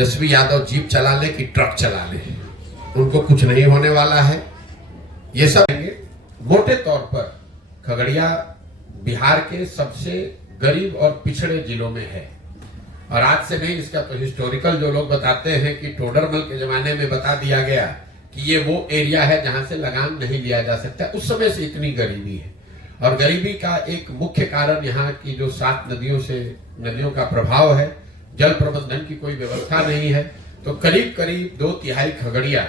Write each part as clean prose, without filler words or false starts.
Tejashwi Yadav jeep चला ले कि ट्रक चला ले, उनको कुछ नहीं होने वाला है। ये सब मोटे तौर पर खगड़िया बिहार के सबसे गरीब और पिछड़े जिलों में है। और आज से नहीं, इसका तो हिस्टोरिकल जो लोग बताते हैं कि टोडरमल के जमाने में बता दिया गया कि ये वो एरिया है जहां से लगान नहीं लिया जा सकता। उस समय से इतनी गरीबी है। और गरीबी का एक मुख्य कारण यहाँ की जो 7 नदियों का प्रभाव है, जल प्रबंधन की कोई व्यवस्था नहीं है। तो करीब करीब 2/3 खगड़िया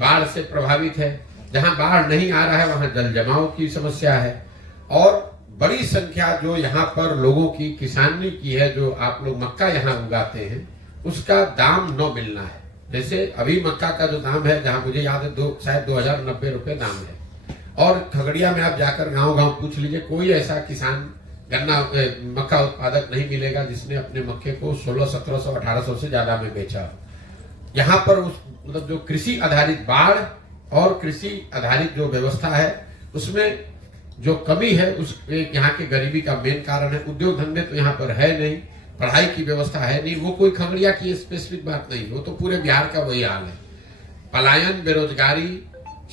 बाढ़ से प्रभावित है। जहां बाढ़ नहीं आ रहा है वहां जल जमाव की समस्या है। और बड़ी संख्या जो यहाँ पर लोगों की किसानी की है, जो आप लोग मक्का यहाँ उगाते हैं, उसका दाम न मिलना है। जैसे अभी मक्का का जो दाम है, जहां मुझे याद है शायद 2090 रुपए दाम है। और खगड़िया में आप जाकर गांव-गांव पूछ लीजिए, कोई ऐसा किसान गन्ना मक्का उत्पादक नहीं मिलेगा जिसने अपने मक्के को 1600, 1700, 1800 से ज्यादा में बेचा। यहाँ पर मतलब जो कृषि आधारित बाढ़ और कृषि आधारित जो व्यवस्था है, उसमें जो कमी है, उस यहाँ की गरीबी का मेन कारण है। उद्योग धंधे तो यहाँ पर है नहीं, पढ़ाई की व्यवस्था है नहीं। वो कोई खगड़िया की स्पेसिफिक बात नहीं, वो तो पूरे बिहार का वही हाल है। पलायन, बेरोजगारी,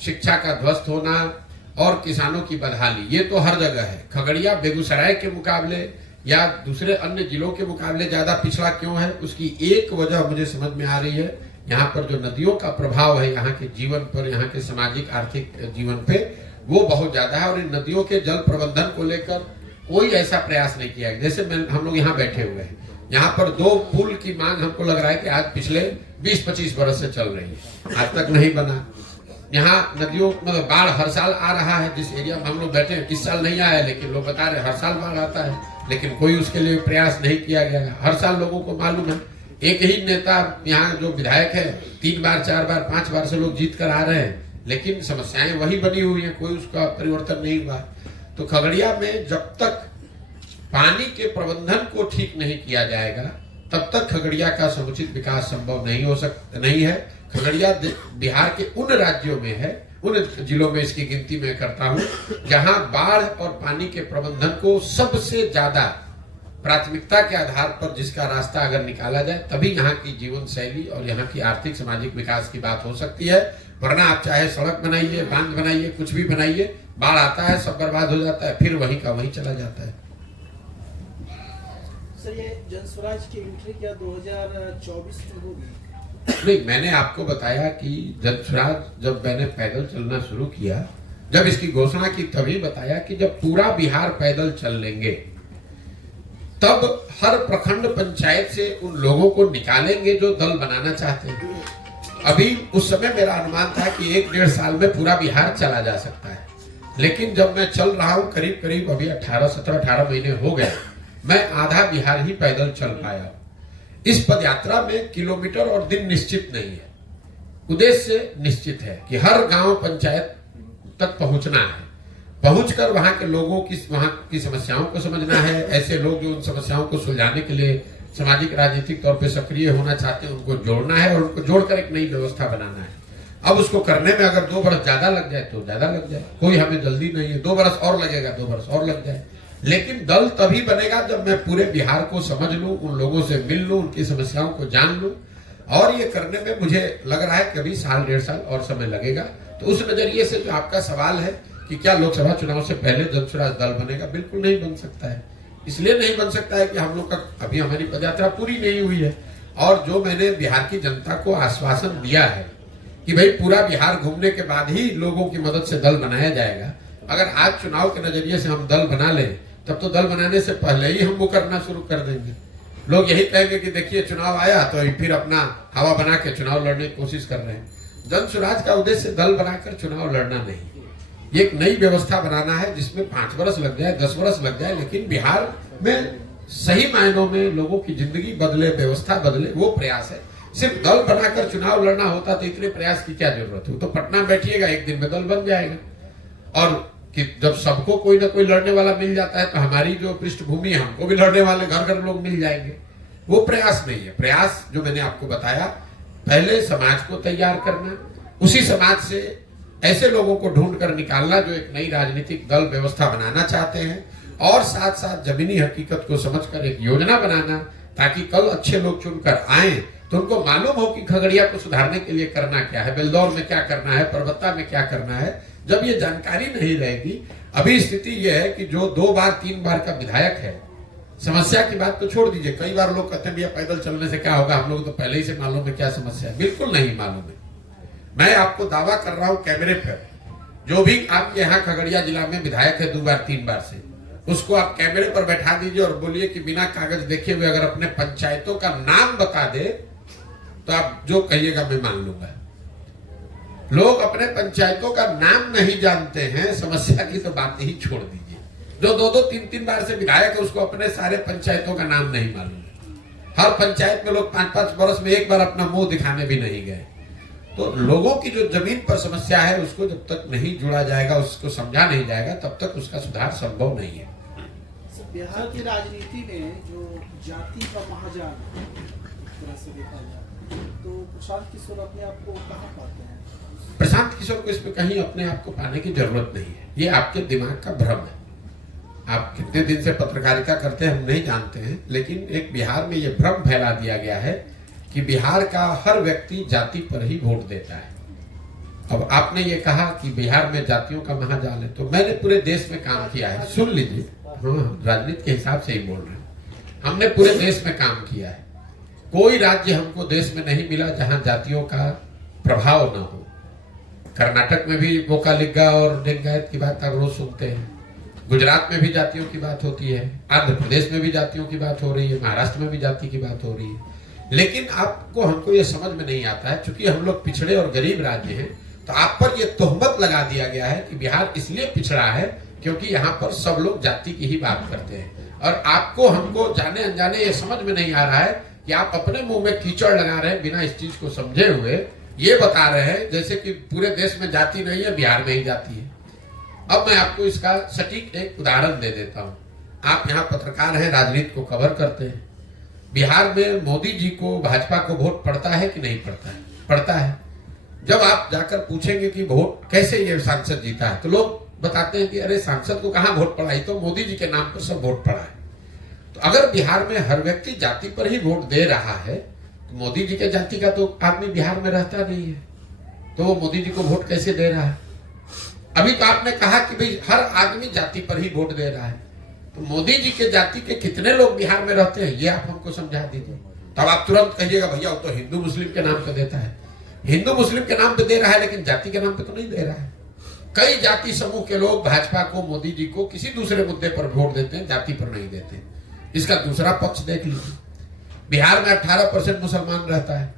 शिक्षा का ध्वस्त होना और किसानों की बदहाली, ये तो हर जगह है। खगड़िया बेगूसराय के मुकाबले या दूसरे अन्य जिलों के मुकाबले ज्यादा पिछड़ा क्यों है, उसकी एक वजह मुझे समझ में आ रही है। यहाँ पर जो नदियों का प्रभाव है यहाँ के जीवन पर, यहाँ के सामाजिक आर्थिक जीवन पे, वो बहुत ज्यादा है। और इन नदियों के जल प्रबंधन को लेकर कोई ऐसा प्रयास नहीं किया है। जैसे हम लोग यहाँ बैठे हुए हैं, यहाँ पर 2 पुल की मांग हमको लग रहा है कि आज पिछले 20-25 बरस से चल रही है, आज तक नहीं बना। यहाँ नदियों मतलब बाढ़ हर साल आ रहा है। जिस एरिया में हम लोग बैठे हैं, इस साल नहीं आया है, लेकिन लोग बता रहे हर साल बाढ़ आता है, लेकिन कोई उसके लिए प्रयास नहीं किया गया है। हर साल लोगों को मालूम है, एक ही नेता यहाँ जो विधायक है 3 बार 4 बार 5 बार से लोग जीत कर आ रहे हैं, लेकिन समस्याएं वही बनी हुई हैं, कोई उसका परिवर्तन नहीं हुआ। तो खगड़िया में जब तक पानी के प्रबंधन को ठीक नहीं किया जाएगा, तब तक खगड़िया का समुचित विकास संभव नहीं है। खगड़िया बिहार के उन राज्यों में है, उन जिलों में इसकी गिनती मैं करता हूं, जहां बाढ़ और पानी के प्रबंधन को सबसे ज्यादा प्राथमिकता के आधार पर जिसका रास्ता अगर निकाला जाए, तभी यहाँ की जीवन शैली और यहाँ की आर्थिक सामाजिक विकास की बात हो सकती है। वरना आप चाहे सड़क बनाइए, बांध बनाइए, कुछ भी बनाइए, बाढ़ आता है, सब बर्बाद हो जाता है, फिर वहीं का वहीं चला जाता है। सर, ये जनस्वराज की एंट्री क्या 2024 में होगी? नहीं, मैंने आपको बताया कि जनस्वराज जब मैंने पैदल चलना शुरू किया, जब इसकी घोषणा की, तभी बताया कि जब पूरा बिहार पैदल चल लेंगे, तब हर प्रखंड पंचायत से उन लोगों को निकालेंगे जो दल बनाना चाहते हैं। अभी उस समय मेरा अनुमान था कि 1-1.5 साल में पूरा बिहार चला जा सकता है, लेकिन जब मैं चल रहा हूं करीब अभी 18 महीने हो गए, मैं आधा बिहार ही पैदल चल पाया। इस पदयात्रा में किलोमीटर और दिन निश्चित नहीं है, उद्देश्य निश्चित है कि हर गांव पंचायत तक पहुंचना है, पहुंचकर वहां के लोगों की, वहां की समस्याओं को समझना है। ऐसे लोग जो उन समस्याओं को सुलझाने के लिए सामाजिक राजनीतिक तौर पे सक्रिय होना चाहते हैं, उनको जोड़ना है और उनको जोड़कर एक नई व्यवस्था बनाना है। अब उसको करने में अगर 2 बरस ज्यादा लग जाए तो ज्यादा लग जाए, कोई हमें जल्दी नहीं है। 2 बरस और लगेगा, 2 बरस और लग जाए, लेकिन दल तभी बनेगा जब मैं पूरे बिहार को समझ लूं, उन लोगों से मिल लूं, उनकी समस्याओं को जान लूं। और ये करने में मुझे लग रहा है कि अभी 1.5 साल और समय लगेगा। तो उस नजरिए से जो आपका सवाल है कि क्या लोकसभा चुनाव से पहले जनस्वराज दल बनेगा, बिल्कुल नहीं बन सकता है। इसलिए नहीं बन सकता है कि हम लोग का अभी हमारी पदयात्रा पूरी नहीं हुई है। और जो मैंने बिहार की जनता को आश्वासन दिया है कि भाई पूरा बिहार घूमने के बाद ही लोगों की मदद से दल बनाया जाएगा। अगर आज चुनाव के नजरिए से हम दल बना लें, तब तो दल बनाने से पहले ही हम वो करना शुरू कर देंगे। लोग यही कहेंगे कि देखिए चुनाव आया तो फिर अपना हवा बना के चुनाव लड़ने की कोशिश कर रहे हैं। जनस्वराज का उद्देश्य दल बनाकर चुनाव लड़ना नहीं, ये एक नई व्यवस्था बनाना है जिसमें 5 बरस लग जाए, 10 बरस लग जाए, लेकिन बिहार में सही मायनों में लोगों की जिंदगी बदले, व्यवस्था बदले, वो प्रयास है। सिर्फ दल बनाकर चुनाव लड़ना होता तो इतने प्रयास की क्या जरूरत है? तो पटना बैठिएगा, एक दिन में दल बन जाएगा। और कि जब सबको कोई ना कोई लड़ने वाला मिल जाता है, तो हमारी जो पृष्ठभूमि है, हमको भी लड़ने वाले घर घर लोग मिल जाएंगे। वो प्रयास नहीं है। प्रयास जो मैंने आपको बताया, पहले समाज को तैयार करना, उसी समाज से ऐसे लोगों को ढूंढ कर निकालना जो एक नई राजनीतिक दल व्यवस्था बनाना चाहते हैं, और साथ साथ जमीनी हकीकत को समझकर एक योजना बनाना, ताकि कल अच्छे लोग चुनकर आए तो उनको मालूम हो कि खगड़िया को सुधारने के लिए करना क्या है, बेलदौर में क्या करना है, परबत्ता में क्या करना है। जब ये जानकारी नहीं रहेगी, अभी स्थिति ये है कि जो 2 बार 3 बार का विधायक है, समस्या की बात तो छोड़ दीजिए। कई बार लोग कहते हैं भैया पैदल चलने से क्या होगा, हम लोग तो पहले ही से मालूम है क्या समस्या है। बिल्कुल नहीं मालूम है। मैं आपको दावा कर रहा हूं कैमरे पर, जो भी आपके यहाँ खगड़िया जिला में विधायक है 2 बार 3 बार से, उसको आप कैमरे पर बैठा दीजिए और बोलिए कि बिना कागज देखे हुए अगर अपने पंचायतों का नाम बता दे तो आप जो कहिएगा मैं मान लूंगा। लोग अपने पंचायतों का नाम नहीं जानते हैं, समस्या की तो बात ही छोड़ दीजिए। जो 2-2 3-3 बार से विधायक है उसको अपने सारे पंचायतों का नाम नहीं मालूम है। हर पंचायत में लोग 5-5 वर्ष में एक बार अपना मुंह दिखाने भी नहीं गए। तो लोगों की जो जमीन पर समस्या है उसको जब तक नहीं जुड़ा जाएगा, उसको समझा नहीं जाएगा, तब तक उसका सुधार संभव नहीं है। बिहार की राजनीति में जो जाति का महाजाल तरह से देखा जाए तो प्रशांत किशोर अपने आप को कहाँ पाते हैं? प्रशांत किशोर को इसमें कहीं अपने आप को पाने की जरूरत नहीं है। ये आपके दिमाग का भ्रम है। आप कितने दिन से पत्रकारिता करते हैं हम नहीं जानते हैं, लेकिन एक बिहार में ये भ्रम फैला दिया गया है कि बिहार का हर व्यक्ति जाति पर ही वोट देता है। अब आपने ये कहा कि बिहार में जातियों का महाजाल है, तो मैंने पूरे देश में काम किया है। सुन लीजिए, हाँ, राजनीति के हिसाब से ही बोल रहे हैं। हमने पूरे देश में काम किया है। कोई राज्य हमको देश में नहीं मिला जहां जातियों का प्रभाव न हो। कर्नाटक में भी वोकालिगा और लिंगायत की बात आप रोज सुनते हैं। गुजरात में भी जातियों की बात होती है, आंध्र प्रदेश में भी जातियों की बात हो रही है, महाराष्ट्र में भी जाति की बात हो रही है। लेकिन आपको हमको ये समझ में नहीं आता है, चूंकि हम लोग पिछड़े और गरीब राज्य हैं, तो आप पर यह तोहमत लगा दिया गया है कि बिहार इसलिए पिछड़ा है क्योंकि यहाँ पर सब लोग जाति की ही बात करते हैं। और आपको हमको जाने अनजाने ये समझ में नहीं आ रहा है कि आप अपने मुंह में कीचड़ लगा रहे हैं, बिना इस चीज को समझे हुए ये बता रहे हैं जैसे कि पूरे देश में जाति नहीं है, बिहार में ही जाति है। अब मैं आपको इसका सटीक एक उदाहरण दे देता हूं। आप यहाँ पत्रकार हैं, राजनीति को कवर करते हैं। बिहार में मोदी जी को, भाजपा को वोट पड़ता है कि नहीं पड़ता है? पड़ता है। जब आप जाकर पूछेंगे कि वोट कैसे ये सांसद जीता है, तो लोग बताते हैं कि अरे सांसद को कहां वोट पड़ा, तो मोदी जी के नाम पर सब वोट पड़ा है। तो अगर बिहार में हर व्यक्ति जाति पर ही वोट दे रहा है, तो मोदी जी के जाति का तो आदमी बिहार में रहता नहीं है, तो वो मोदी जी को वोट कैसे दे रहा है? अभी तो आपने कहा कि भाई हर आदमी जाति पर ही वोट दे रहा है, तो मोदी जी के जाति के कितने लोग बिहार में रहते हैं ये आप हमको समझा दीजिए। तब आप तुरंत कहिएगा भैया वो तो हिंदू मुस्लिम के नाम पे देता है। हिंदू मुस्लिम के नाम पे दे रहा है, लेकिन जाति के नाम पे तो नहीं दे रहा है। कई जाति समूह के लोग भाजपा को, मोदी जी को किसी दूसरे मुद्दे पर वोट देते हैं, जाति पर नहीं देते। इसका दूसरा पक्ष देख लीजिए। बिहार में 18% मुसलमान रहता है,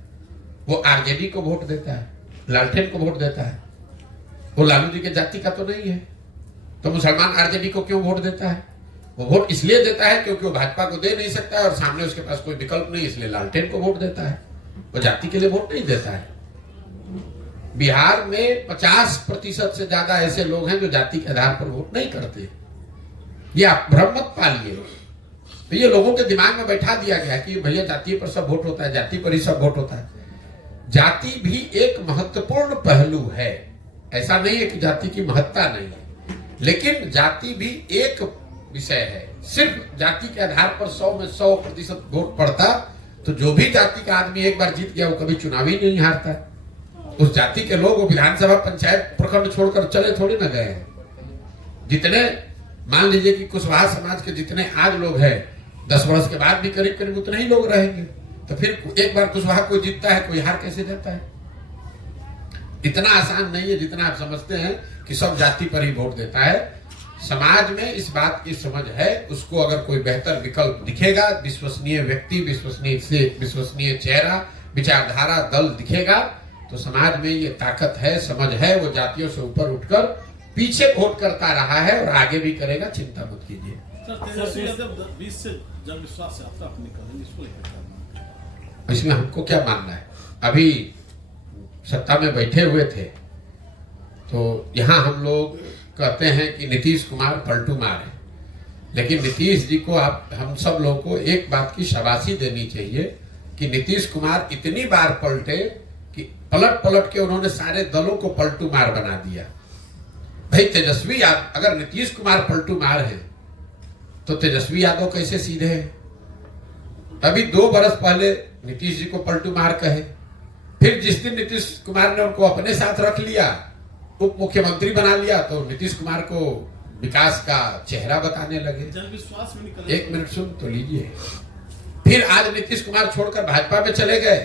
वो आरजेडी को वोट देता है, लालटेन को वोट देता है। वो लालू जी के जाति का तो नहीं है, तो मुसलमान आरजेडी को क्यों वोट देता है? वो वोट इसलिए देता है क्योंकि वो भाजपा को दे नहीं सकता है और सामने उसके पास कोई विकल्प नहीं, इसलिए लालटेन को वोट देता है। वो जाति के लिए वोट नहीं देता है। बिहार में 50% से ज्यादा ऐसे लोग हैं जो जाति के आधार पर वोट नहीं करते। ये आप भ्रम मत पालिए। तो ये लोगों के दिमाग में बैठा दिया गया कि भैया जाति पर सब वोट होता है, जाति पर ही सब वोट होता है। जाति भी एक महत्वपूर्ण पहलू है, ऐसा नहीं है कि जाति की महत्ता नहीं है, लेकिन जाति भी एक विषय है। सिर्फ जाति के आधार पर 100 में 100% वोट पड़ता तो जो भी जाति का आदमी एक बार जीत गया वो कभी चुनाव ही नहीं हारता। उस जाति के लोग वो विधानसभा, पंचायत, प्रखंड छोड़कर चले थोड़ी ना गए हैं। जितने मान लीजिए कि कुशवाहा समाज के जितने आज लोग हैं, 10 वर्ष के बाद भी करीब करीब उतने ही लोग रहेंगे। तो फिर एक बार कुशवाहा कोई जीतता है, कोई हार कैसे जाता है? इतना आसान नहीं है जितना आप समझते हैं कि सब जाति पर ही वोट देता है। समाज में इस बात की समझ है, उसको अगर कोई बेहतर विकल्प दिखेगा, विश्वसनीय व्यक्ति, विश्वसनीय चेहरा, विचारधारा, दल दिखेगा, तो समाज में ये ताकत है, समझ है, वो जातियों से ऊपर उठकर पीछे वोट करता रहा है और आगे भी करेगा। चिंता मत कीजिए। इसमें हमको क्या मानना है? अभी सत्ता में बैठे हुए थे तो यहाँ हम लोग कहते हैं कि नीतीश कुमार पलटू मार है, लेकिन नीतीश जी को हम सब लोगों को एक बात की शाबाशी देनी चाहिए कि नीतीश कुमार इतनी बार पलटे कि पलट पलट के उन्होंने सारे दलों को पलटू मार बना दिया। भाई तेजस्वी यादव, अगर नीतीश कुमार पलटू मार है तो तेजस्वी यादव कैसे सीधे हैं? अभी 2 बरस पहले नीतीश जी को पलटू मार कहे। फिर जिस दिन नीतीश कुमार ने उनको अपने साथ रख लिया, उप मुख्यमंत्री बना लिया, तो नीतीश कुमार को विकास का चेहरा बताने लगे। जन विश्वास में निकल। एक मिनट सुन तो लीजिए। फिर आज नीतीश कुमार छोड़कर भाजपा में चले गए,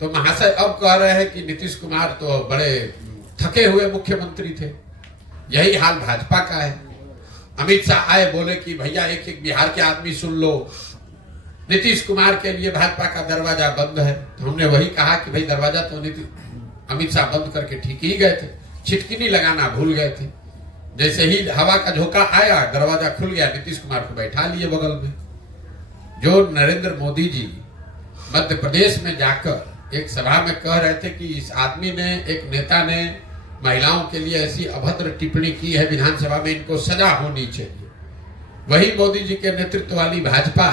तो महाशय अब कह रहे हैं कि नीतीश कुमार तो बड़े थके हुए मुख्यमंत्री थे। यही हाल भाजपा का है। अमित शाह आए, बोले कि भैया एक एक बिहार के आदमी सुन लो, नीतीश कुमार के लिए भाजपा का दरवाजा बंद है। तो हमने वही कहा कि भाई दरवाजा तो अमित शाह बंद करके ठीक ही गए थे, छिटकिनी लगाना भूल गए थे। जैसे ही हवा का झोंका आया, दरवाजा खुल गया, नीतीश कुमार को बैठा लिए बगल में। जो नरेंद्र मोदी जी मध्य प्रदेश में जाकर एक सभा में कह रहे थे कि इस आदमी ने, एक नेता ने महिलाओं के लिए ऐसी अभद्र टिप्पणी की है विधानसभा में, इनको सजा होनी चाहिए। वही मोदी जी के नेतृत्व वाली भाजपा,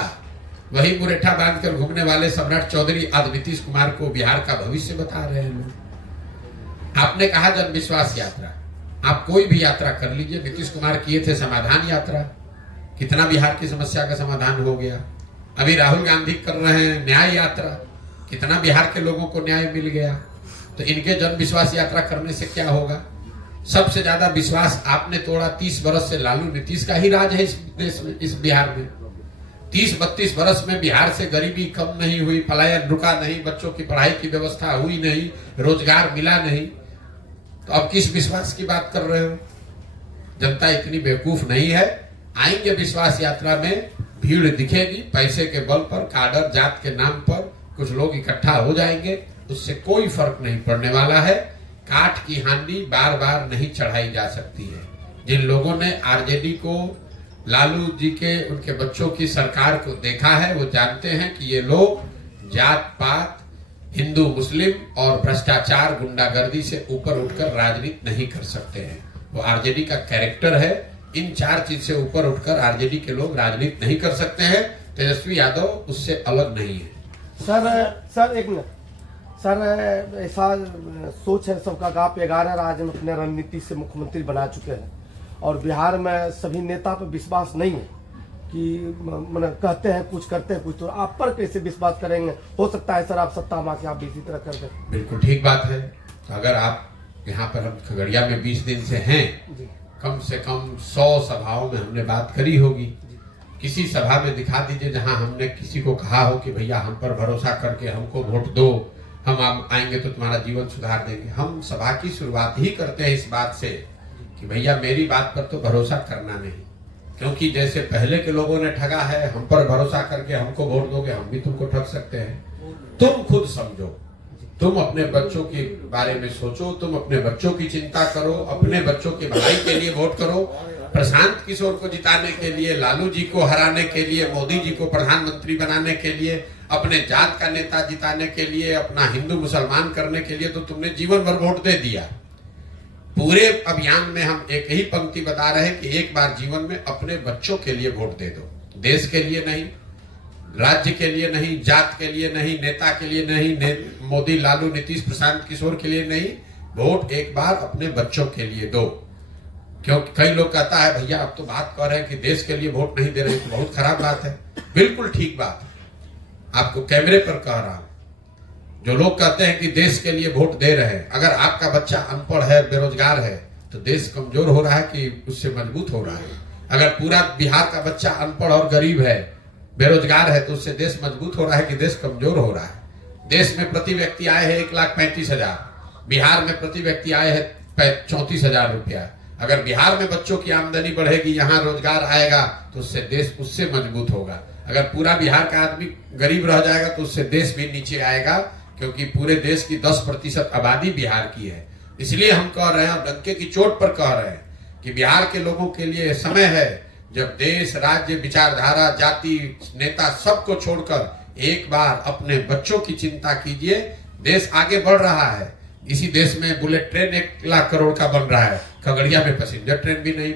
वही मुरेठा बांधकर घूमने वाले सम्राट चौधरी आज नीतीश कुमार को बिहार का भविष्य बता रहे हैं लोग। आपने कहा जन विश्वास यात्रा, आप कोई भी यात्रा कर लीजिए। नीतीश कुमार किए थे समाधान यात्रा, कितना बिहार की समस्या का समाधान हो गया। अभी राहुल गांधी कर रहे हैं न्याय यात्रा, कितना बिहार के लोगों को न्याय मिल गया। तो इनके जन विश्वास यात्रा करने से क्या होगा? सबसे ज्यादा विश्वास आपने तोड़ा 30 बरस से लालू नीतीश का ही राज है इस देश में, इस बिहार में। 30-32 बरस में बिहार से गरीबी कम नहीं हुई, पलायन रुका नहीं, बच्चों की पढ़ाई की व्यवस्था हुई नहीं, रोजगार मिला नहीं। तो अब किस विश्वास की बात कर रहे हो? जनता इतनी बेवकूफ नहीं है। आएंगे विश्वास यात्रा में, भीड़ दिखेगी, पैसे के बल पर, काडर जात के नाम पर कुछ लोग इकट्ठा हो जाएंगे, उससे कोई फर्क नहीं पड़ने वाला है। काठ की हांडी बार बार नहीं चढ़ाई जा सकती है। जिन लोगों ने आरजेडी को, लालू जी के, उनके बच्चों की सरकार को देखा है, वो जानते हैं कि ये लोग जात पात, हिंदू मुस्लिम और भ्रष्टाचार गुंडागर्दी से ऊपर उठकर राजनीति नहीं कर सकते हैं। वो आरजेडी का कैरेक्टर है। इन 4 चीज से ऊपर उठकर आरजेडी के लोग राजनीति नहीं कर सकते हैं। तेजस्वी यादव उससे अलग नहीं है। सर एक मिनट सर, ऐसा सोच है सबका कि आप 11 राज्य में अपने रणनीति से मुख्यमंत्री बना चुके हैं और बिहार में सभी नेता पर विश्वास नहीं है कि मतलब कहते हैं कुछ, करते हैं कुछ, तो आप पर कैसे विश्वास करेंगे? हो सकता है सर आप सत्ता में आके आप भी इसी तरह कर दें। बिल्कुल ठीक बात है। तो अगर आप यहाँ पर, हम खगड़िया में 20 दिन से हैं, कम से कम 100 सभाओं में हमने बात करी होगी। किसी सभा में दिखा दीजिए जहां हमने किसी को कहा हो कि भैया हम पर भरोसा करके हमको वोट दो, हम आएंगे तो तुम्हारा जीवन सुधार देंगे। हम सभा की शुरुआत ही करते हैं इस बात से कि भैया मेरी बात पर तो भरोसा करना नहीं, क्योंकि जैसे पहले के लोगों ने ठगा है, हम पर भरोसा करके हमको वोट दोगे, हम भी तुमको ठग सकते हैं। तुम खुद समझो, तुम अपने बच्चों के बारे में सोचो, तुम अपने बच्चों की चिंता करो, अपने बच्चों की भलाई के लिए वोट करो। प्रशांत किशोर को जिताने के लिए, लालू जी को हराने के लिए, मोदी जी को प्रधानमंत्री बनाने के लिए, अपने जात का नेता जिताने के लिए, अपना हिंदू मुसलमान करने के लिए तो तुमने जीवन भर वोट दे दिया। पूरे अभियान में हम एक ही पंक्ति बता रहे हैं कि एक बार जीवन में अपने बच्चों के लिए वोट दे दो। देश के लिए नहीं, राज्य के लिए नहीं, जात के लिए नहीं, नेता के लिए नहीं, मोदी लालू नीतीश प्रशांत किशोर के लिए नहीं, वोट एक बार अपने बच्चों के लिए दो। क्योंकि कई लोग कहता है भैया अब तो बात कर रहे हैं कि देश के लिए वोट नहीं दे रहे, तो बहुत खराब बात है। बिल्कुल ठीक बात है, आपको कैमरे पर कह रहा हूं। जो लोग कहते हैं कि देश के लिए वोट दे रहे हैं, अगर आपका बच्चा अनपढ़ है, बेरोजगार है, तो देश कमजोर हो रहा है कि उससे मजबूत हो रहा है? अगर पूरा बिहार का बच्चा अनपढ़ और गरीब है, बेरोजगार है, तो उससे देश मजबूत हो रहा है कि देश कमजोर हो रहा है? देश में प्रति व्यक्ति आए हैं 1,35,000, बिहार में प्रति व्यक्ति आए हैं 34,000 रुपया। अगर बिहार में बच्चों की आमदनी बढ़ेगी, यहाँ रोजगार आएगा, तो उससे देश उससे मजबूत होगा। अगर पूरा बिहार का आदमी गरीब रह जाएगा तो उससे देश भी नीचे आएगा, क्योंकि पूरे देश की 10% आबादी बिहार की है। इसलिए हम कह रहे हैं, डंके की चोट पर कह रहे हैं कि बिहार के लोगों के लिए समय है जब देश, राज्य, विचारधारा, जाति, नेता सबको छोड़कर एक बार अपने बच्चों की चिंता कीजिए। देश आगे बढ़ रहा है। इसी देश में बुलेट ट्रेन 1 लाख करोड़ का बन रहा है, खगड़िया में पैसेंजर ट्रेन भी नहीं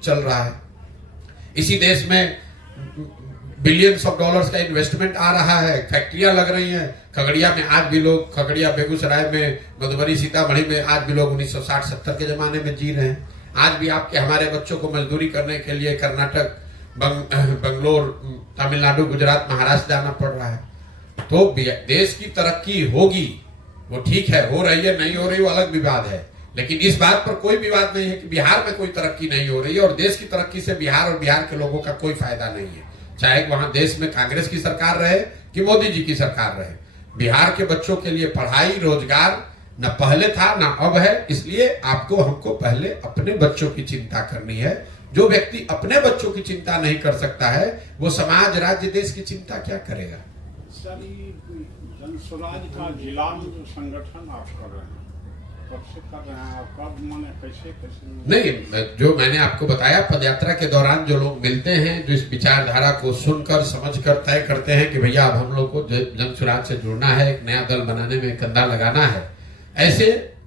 चल रहा है। इसी देश में बिलियंस ऑफ डॉलर्स का इन्वेस्टमेंट आ रहा है, फैक्ट्रियां लग रही हैं। खगड़िया में आज भी लोग, खगड़िया, बेगूसराय में, मधुबनी, सीतामढ़ी में आज भी लोग 1960-70 के जमाने में जी रहे हैं। आज भी आपके हमारे बच्चों को मजदूरी करने के लिए कर्नाटक, बंगलोर, तमिलनाडु, गुजरात, महाराष्ट्र जाना पड़ रहा है। तो देश की तरक्की होगी, वो ठीक है, हो रही है नहीं हो रही वो अलग विवाद है, लेकिन इस बात पर कोई विवाद नहीं है कि बिहार में कोई तरक्की नहीं हो रही है और देश की तरक्की से बिहार और बिहार के लोगों का कोई फायदा नहीं है, चाहे वहां देश में कांग्रेस की सरकार रहे कि मोदी जी की सरकार रहे। बिहार के बच्चों के लिए पढ़ाई रोजगार न पहले था न अब है, इसलिए आपको हमको पहले अपने बच्चों की चिंता करनी है। जो व्यक्ति अपने बच्चों की चिंता नहीं कर सकता है वो समाज राज्य देश की चिंता क्या करेगा। सर, ये जन स्वराज का जिला में जो संगठन आप कर रहे हैं, कब से कर रहे हैं, कब माने कैसे नहीं, जो मैंने आपको बताया पदयात्रा के दौरान जो लोग मिलते हैं, जो इस विचारधारा को सुनकर समझकर तय करते हैं कि भैया अब हम लोग को जन स्वराज से जुड़ना है, एक नया दल बनाने में कंधा लगाना है, ऐसे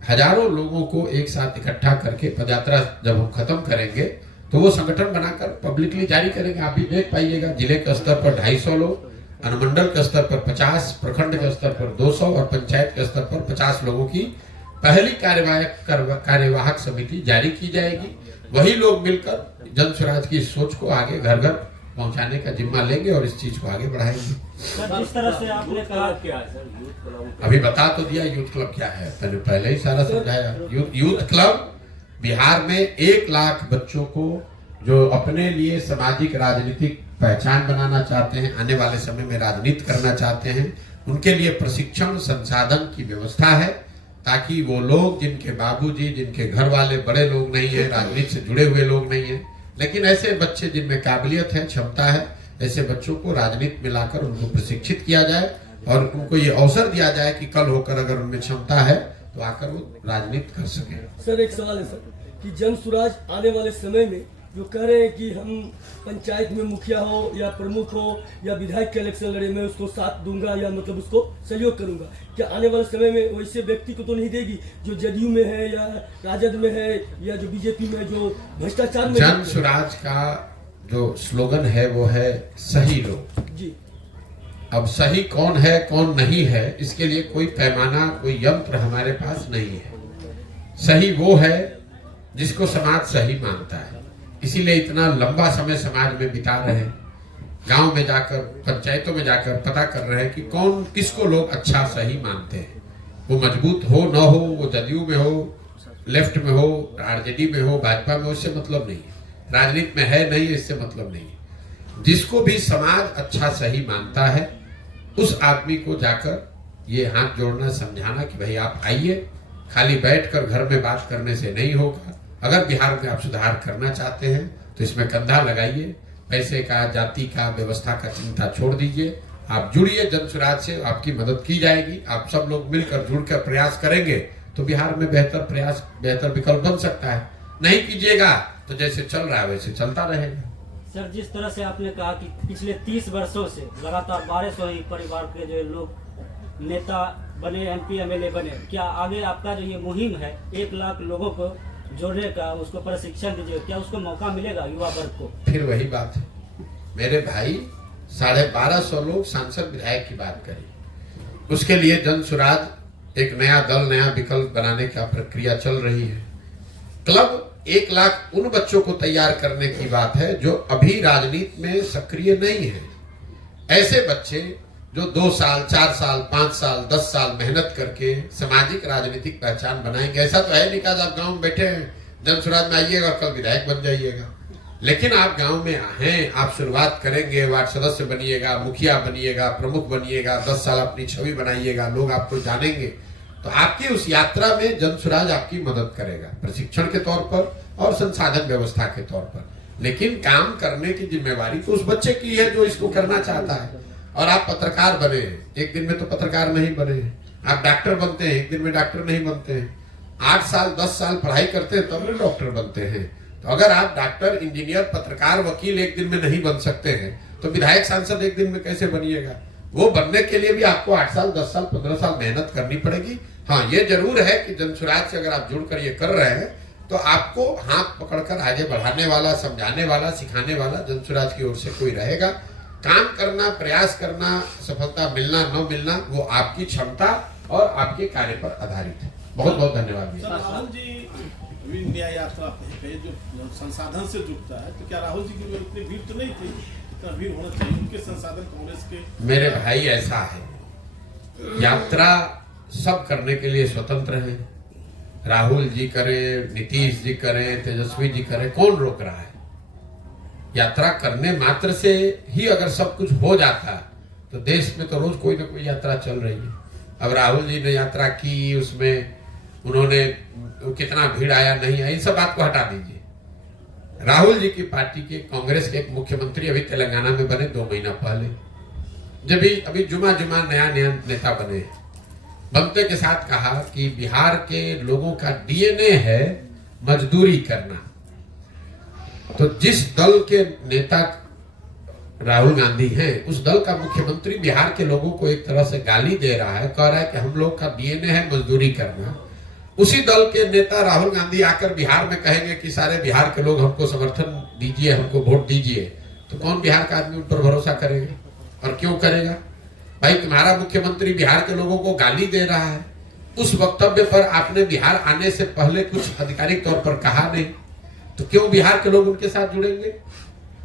हजारों लोगों को एक साथ इकट्ठा करके पदयात्रा जब हम खत्म करेंगे तो वो संगठन बनाकर पब्लिकली जारी करेंगे। आप भी देख पाइएगा, जिले के स्तर पर 250 लोग, अनुमंडल के स्तर पर 50, प्रखंड के स्तर पर 200 और पंचायत के स्तर पर 50 लोगों की पहली कार्यवाहक समिति जारी की जाएगी। वही लोग मिलकर जन स्वराज की सोच को आगे घर घर पहुंचाने का जिम्मा लेंगे और इस चीज को आगे बढ़ाएंगे। सर, जिस तरह से आपने कहा क्या है सर, अभी बता तो दिया यूथ क्लब क्या है, मैंने पहले ही सारा समझाया। यूथ क्लब बिहार में 1 लाख बच्चों को जो अपने लिए सामाजिक राजनीतिक पहचान बनाना चाहते हैं, आने वाले समय में राजनीति करना चाहते हैं, उनके लिए प्रशिक्षण संसाधन की व्यवस्था है, ताकि वो लोग जिनके बाबूजी, जिनके घर वाले बड़े लोग नहीं है, राजनीति से जुड़े हुए लोग नहीं है, लेकिन ऐसे बच्चे जिनमें काबिलियत है, क्षमता है, ऐसे बच्चों को राजनीति में लाकर उनको प्रशिक्षित किया जाए और उनको ये अवसर दिया जाए कि कल होकर अगर उनमें क्षमता है तो आकर वो राजनीति कर सके। सर, एक सवाल है सर कि जन स्वराज आने वाले समय में जो कह रहे हैं कि हम पंचायत में मुखिया हो या प्रमुख हो या विधायक के इलेक्शन लड़े, मैं उसको साथ दूंगा या मतलब उसको सहयोग करूंगा, क्या आने वाले समय में वैसे व्यक्ति को तो नहीं देगी जो जदयू में है या राजद में है या जो बीजेपी में जो भ्रष्टाचार में। जन स्वराज का जो स्लोगन है वो है सही लोग जी। अब सही कौन है कौन नहीं है, इसके लिए कोई पैमाना, कोई यंत्र हमारे पास नहीं है। सही वो है जिसको समाज सही मानता है, इसीलिए इतना लंबा समय समाज में बिता रहे हैं, गांव में जाकर, पंचायतों में जाकर पता कर रहे हैं कि कौन किसको लोग अच्छा सही मानते हैं। वो मजबूत हो न हो, वो जदयू में हो, लेफ्ट में हो, आरजेडी में हो, भाजपा में हो, इससे मतलब नहीं है, राजनीति में है नहीं, इससे मतलब नहीं है। जिसको भी समाज अच्छा सही मानता है उस आदमी को जाकर ये हाथ जोड़ना, समझाना कि भाई आप आइए, खाली बैठकर घर में बात करने से नहीं होगा। अगर बिहार में आप सुधार करना चाहते हैं तो इसमें कंधा लगाइए, पैसे का, जाति का, व्यवस्था का चिंता छोड़ दीजिए, आप जुड़िए जन स्वराज से, आपकी मदद की जाएगी। आप सब लोग मिलकर जुड़कर प्रयास करेंगे तो बिहार में बेहतर विकल्प बन सकता है। नहीं कीजिएगा तो जैसे चल रहा है वैसे चलता रहेगा। सर, जिस तरह से आपने कहा कि पिछले 30 वर्षों से लगातार 1200 ही परिवार के जो लोग नेता बने, MP MLA बने, क्या आगे आपका जो ये मुहिम है 1 लाख लोगों को जोड़ने का, उसको प्रशिक्षण दीजिए, क्या उसको मौका मिलेगा युवा वर्ग को? फिर वही बात है मेरे भाई, 1250 लोग सांसद विधायक की बात करें, उसके लिए जन स्वराज एक नया दल, नया विकल्प बनाने का प्रक्रिया चल रही है। क्लब 1 लाख उन बच्चों को तैयार करने की बात है जो अभी राजनीति में सक्रिय नहीं है। ऐसे बच्चे जो 2 साल, 4 साल, 5 साल, 10 साल मेहनत करके सामाजिक राजनीतिक पहचान बनाएंगे। ऐसा तो है नहीं कि आप गांव में बैठे हैं, जन स्वराज में आइएगा कल विधायक बन जाइएगा, लेकिन आप गांव में हैं, आप शुरुआत करेंगे, वार्ड सदस्य बनिएगा, मुखिया बनिएगा, प्रमुख बनिएगा, 10 साल अपनी छवि बनाइएगा, लोग आपको जानेंगे, तो आपकी उस यात्रा में जन स्वराज आपकी मदद करेगा, प्रशिक्षण के तौर पर और संसाधन व्यवस्था के तौर पर। लेकिन काम करने की जिम्मेवारी तो उस बच्चे की है जो इसको करना चाहता है। और आप पत्रकार बने हैं, एक दिन में तो पत्रकार नहीं बने हैं, आप डॉक्टर बनते हैं, एक दिन में डॉक्टर नहीं बनते हैं, 8 साल 10 साल पढ़ाई करते हैं तब डॉक्टर बनते हैं। तो अगर आप डॉक्टर, इंजीनियर, पत्रकार, वकील एक दिन में नहीं बन सकते हैं तो विधायक, सांसद एक दिन में कैसे बनिएगा? वो बनने के लिए भी आपको 8 साल 10 साल 15 साल मेहनत करनी पड़ेगी। हाँ, ये जरूर है कि जन स्वराज से अगर आप जुड़कर ये कर रहे हैं तो आपको हाथ पकड़कर आगे बढ़ाने वाला, समझाने वाला, सिखाने वाला जन स्वराज की ओर से कोई रहेगा। काम करना, प्रयास करना, सफलता मिलना न मिलना वो आपकी क्षमता और आपके कार्य पर आधारित है। बहुत बहुत धन्यवाद। सर, राहुल जी अभी न्याय यात्रा पे जो संसाधन से जुड़ता है, तो क्या राहुल जी की इतनी भीड़ तो नहीं थी, इतना भीड़ होना चाहिए, उनके संसाधन कांग्रेस के? मेरे भाई ऐसा है, यात्रा सब करने के लिए स्वतंत्र हैं। राहुल जी करे, नीतीश जी करे, तेजस्वी जी करे, कौन रोक रहा है? यात्रा करने मात्र से ही अगर सब कुछ हो जाता तो देश में तो रोज कोई ना कोई यात्रा चल रही है। अब राहुल जी ने यात्रा की, उसमें उन्होंने कितना भीड़ आया नहीं आया, इन सब बात को हटा दीजिए। राहुल जी की पार्टी के कांग्रेस के एक मुख्यमंत्री अभी तेलंगाना में बने 2 महीना पहले, जब अभी जुमा नया नेता बने, बनते के साथ कहा कि बिहार के लोगों का डीएनए है मजदूरी करना। तो जिस दल के नेता राहुल गांधी हैं, उस दल का मुख्यमंत्री बिहार के लोगों को एक तरह से गाली दे रहा है, कह रहा है कि हम लोग का डीएनए है मजदूरी करना। उसी दल के नेता राहुल गांधी आकर बिहार में कहेंगे कि सारे बिहार के लोग हमको समर्थन दीजिए, हमको वोट दीजिए, तो कौन बिहार का आदमी उन पर भरोसा करेगा? और क्यों करेगा? भाई, तुम्हारा मुख्यमंत्री बिहार के लोगों को गाली दे रहा है, उस वक्तव्य पर आपने बिहार आने से पहले कुछ आधिकारिक तौर पर कहा नहीं, तो क्यों बिहार के लोग उनके साथ जुड़ेंगे?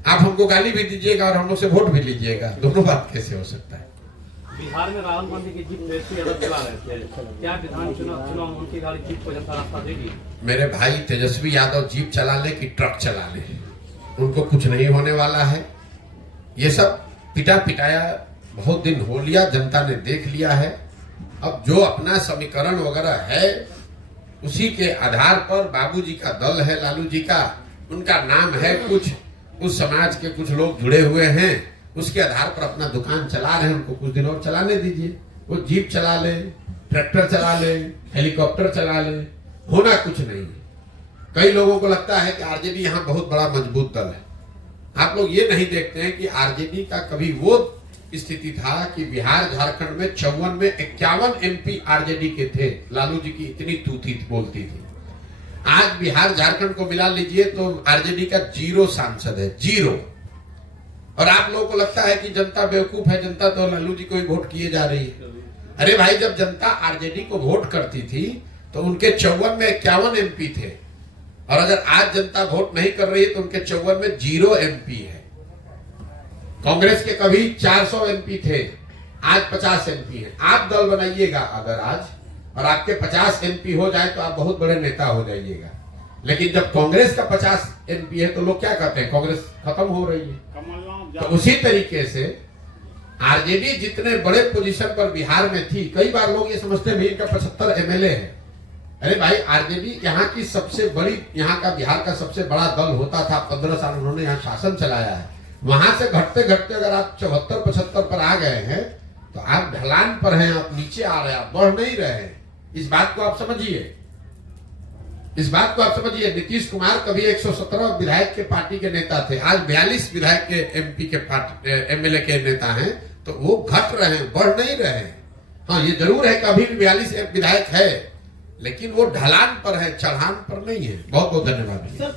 आप हमको गाली भी दीजिएगा और हम लोग से वोट भी लीजिएगा, दोनों बात कैसे हो सकता है? बिहार में राहुल गांधी की जीत तेजस्वी यादव चला रहे थे, क्या विधान चुनाव में उनकी गाड़ी जीत को जनता रास्ता देगी? मेरे भाई, तेजस्वी यादव जीप चला ले कि ट्रक चला ले, उनको कुछ नहीं होने वाला है। ये सब पिटा पिटाया बहुत दिन हो लिया, जनता ने देख लिया है। अब जो अपना समीकरण वगैरह है उसी के आधार पर, बाबूजी का दल है लालू जी का, उनका नाम है कुछ, उस समाज के कुछ लोग जुड़े हुए हैं, उसके आधार पर अपना दुकान चला रहे हैं, उनको कुछ दिन और चलाने दीजिए। वो जीप चला ले, ट्रैक्टर चला ले, हेलीकॉप्टर चला ले, होना कुछ नहीं है। कई लोगों को लगता है कि आरजेडी यहाँ बहुत बड़ा मजबूत दल है। आप लोग ये नहीं देखते हैं कि आरजेडी का कभी वो स्थिति था कि बिहार झारखंड में 54 में 51 एमपी आरजेडी के थे, लालू जी की इतनी तूती बोलती थी। आज बिहार झारखंड को मिला लीजिए तो आरजेडी का 0 सांसद है, 0। और आप लोगों को लगता है कि जनता बेवकूफ है, जनता तो लालू जी को ही वोट किए जा रही है। अरे भाई, जब जनता आरजेडी को वोट करती थी तो उनके 54 में 51 एमपी थे, और अगर आज जनता वोट नहीं कर रही है तो उनके 54 में 0 एमपी है। कांग्रेस के कभी 400 एमपी थे, आज 50 एमपी है। आप दल बनाइएगा अगर आज, और आपके 50 एमपी हो जाए तो आप बहुत बड़े नेता हो जाइएगा। लेकिन जब कांग्रेस का 50 एमपी है तो लोग क्या कहते हैं? कांग्रेस खत्म हो रही है। तो उसी तरीके से आरजेडी जितने बड़े पोजीशन पर बिहार में थी, कई बार लोग ये समझते हैं इनका 75 एमएलए है। अरे भाई, आरजेडी यहाँ की सबसे बड़ी, यहाँ का बिहार का सबसे बड़ा दल होता था। 15 साल उन्होंने यहाँ शासन चलाया है। वहां से घटते घटते अगर आप 74-75 पर आ गए हैं तो आप ढलान पर हैं, आप नीचे आ रहे हैं, आप बढ़ नहीं रहे हैं। इस बात को आप समझिए, इस बात को आप समझिए। नीतीश कुमार कभी 117 विधायक के पार्टी के नेता थे, आज 42 विधायक के एमपी के एमएलए के नेता हैं, तो वो घट रहे हैं, बढ़ नहीं रहे हैं। हाँ, ये जरूर है कि अभी भी 42 विधायक है, लेकिन वो ढलान पर है, चढ़ान पर नहीं है। बहुत बहुत धन्यवाद।